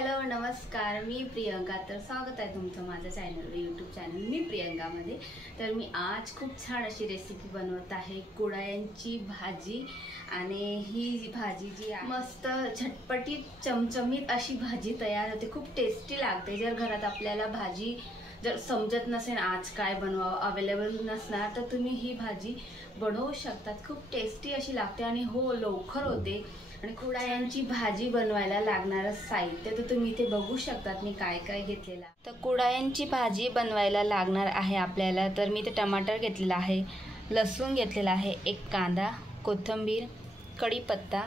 Hello नमस्कार, मी प्रियंका. तर स्वागत आहे तुमचं माझ्या चॅनलवर, यूट्यूब चॅनल मी प्रियंकामध्ये. तर मी आज खूप छान अशी रेसिपी बनवत आहे, कुडाळ्यांची भाजी. आणि ही भाजी जी आहे मस्त झटपटीत चमचमीत अशी भाजी तयार होते, खूप टेस्टी लागते. जर घरात आपल्याला भाजी जर समजत नसेल आज काय बनवावं, अवेलेबल नसणार, तर तुम्ही ही भाजी बनवू शकतात. खूप टेस्टी अशी लागते आणि हो लवकर होते. आणि कुडाळ्यांची भाजी बनवायला लागणारं साहित्य तर तुम्ही इथे बघू शकतात मी काय काय घेतलेलं. तर कुडाळ्यांची भाजी बनवायला लागणार आहे आपल्याला, तर मी इथे टमाटर घेतलेला आहे, लसूण घेतलेला आहे, एक कांदा, कोथिंबीर, कढीपत्ता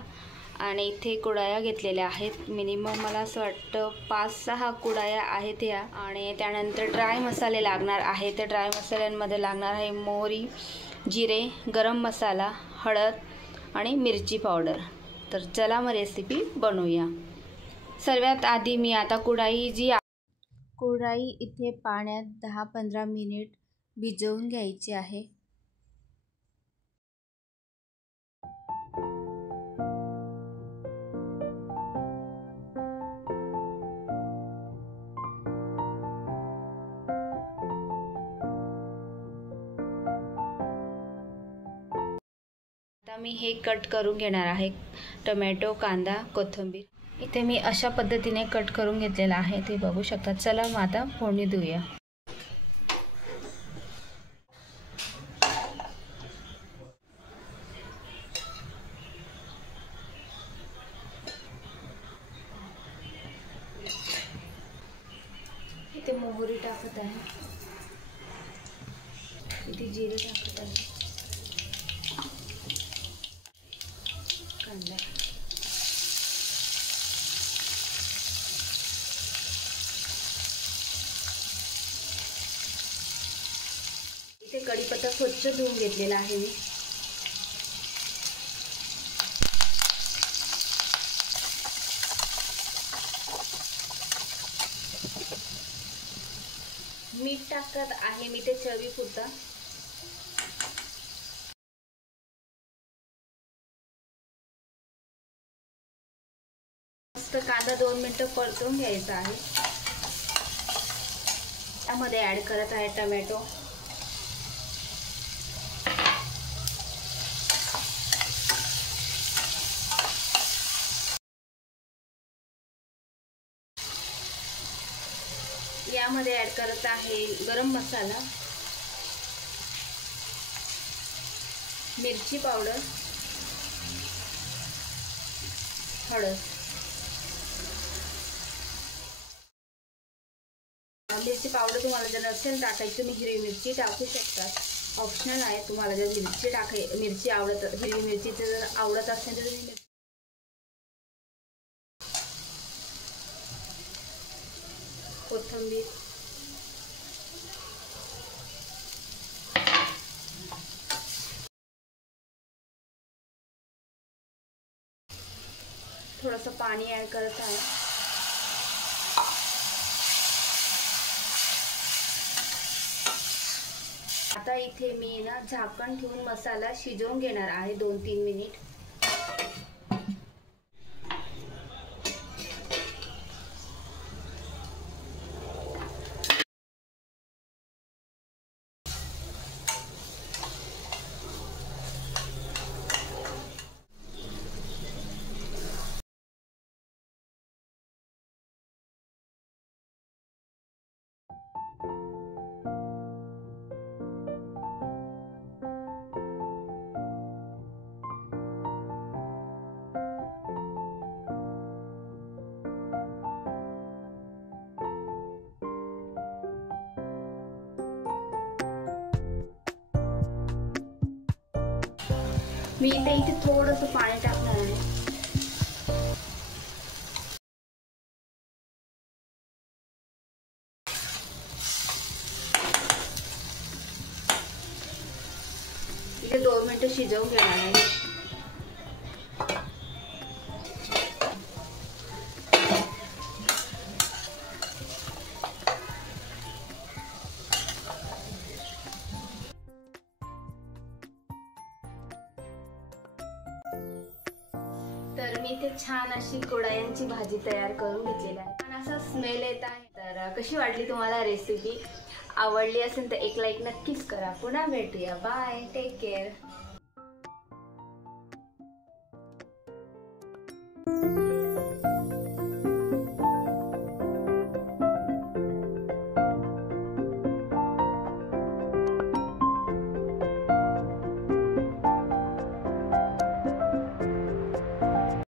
आणि इथे कुडाळ्या घेतलेल्या आहेत. मिनिमम मला असं वाटतं 5-6 कुडाळ्या आहेत ह्या. आणि त्यानंतर ड्राय मसाले लागणार आहे. तर ड्राय मसाल्यांमध्ये लागणार आहे मोहरी, जिरे, गरम मसाला, हळद आणि मिरची पावडर. तर चला मग रेसिपी बनवूया. सर्वात आधी मी आता कुडाळी इथे पाण्यात 10-15 मिनिट भिजवून घ्यायची आहे. आता मी हे कट करून घेणार आहे, टोमॅटो, कांदा, कोथिंबीर. इथे मी अशा पद्धतीने कट करून घेतलेला आहे, ते बघू शकता. चला मग आता फोडणी देऊया. इथे मोहरी टाकत आहे, इथे जिरे टाकत आहे, कांदा, इथे कढीपत्ता स्वच्छ धुवून घेतलेला आहे मी. मीठ टाकत आहे मी ते चवीपुरता. मस्त कांदा 2 मिनिटं परतून घ्यायचा आहे. त्यामध्ये ऍड करत आहे टोमॅटो, यामध्ये ऍड करत आहे गरम मसाला, मिरची पावडर, हळद. मिरची पावडर तुम्हाला जर नसेल टाकायची तुम्ही हिरवी मिरची टाकू शकता, ऑप्शनल आहे. तुम्हाला जर मिरची आवडत, हिरवी मिरची जर आवडत असेल तर तुम्ही कोथिंबीर, थोडंसं पाणी ऍड करत आहे. आता इथे मी ना झाकण ठेवून मसाला शिजवून घेणार आहे 2-3 मिनिट. मी इथे थोडंसं पाणी टाकणार आहे. इथे 2 मिनिटं शिजवून घेणार आहे. तर मी इथे छान अशी कुडायांची भाजी तयार करून घेतलेली आहे. छान असा स्मेल येत आहे. तर कशी वाटली तुम्हाला रेसिपी? आवडली असेल तर एक लाईक नक्कीच करा. पुन्हा भेटूया. Bye, take care.